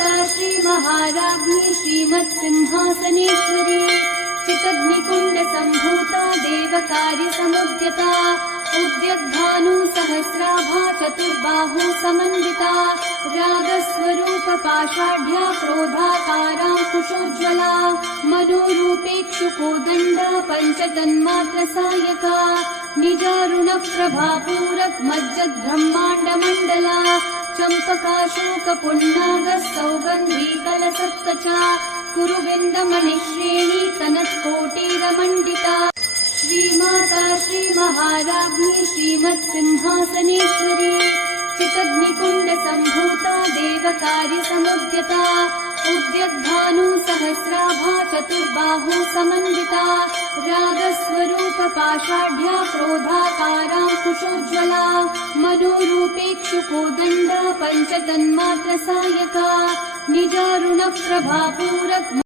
श्रीमाता श्रीमहाराज्ञी श्रीमत्सिंहासनेश्वरी चितग्निकुण्डसम्भूता देवकार्यसमुद्यता उद्यद्भानु सहस्राभा चतुर्बाहु समन्विता रागस्वरूपपाषाढ्या क्रोधाकाराङ्कुशोज्ज्वला मनोरूपेक्षुकोदण्डा पञ्चतन्मात्रसायका निजारुणप्रभापूरकमज्जद्ब्रह्माण्डमण्डला चम्पकाशोकपुन्नागसौगन्धीकलसत्कचा कुरुविन्दमणिश्रेणी कनत्कोटिरमण्डिता श्रीमाता श्रीमहाराज्ञी श्रीमत्सिंहासनेश्वरी चितग्निकुण्डसम्भूता देवकार्यसमुद्यता उद्यद्भानु सहस्राभा चतुर्बाहु समन्विता रागस्वरूपपाषाढ्या क्रोधाकाराङ्कुशोज्ज्वला मनोरूपेक्षुकोदण्डा पञ्चतन्मात्रसायका निजारुणप्रभापूरक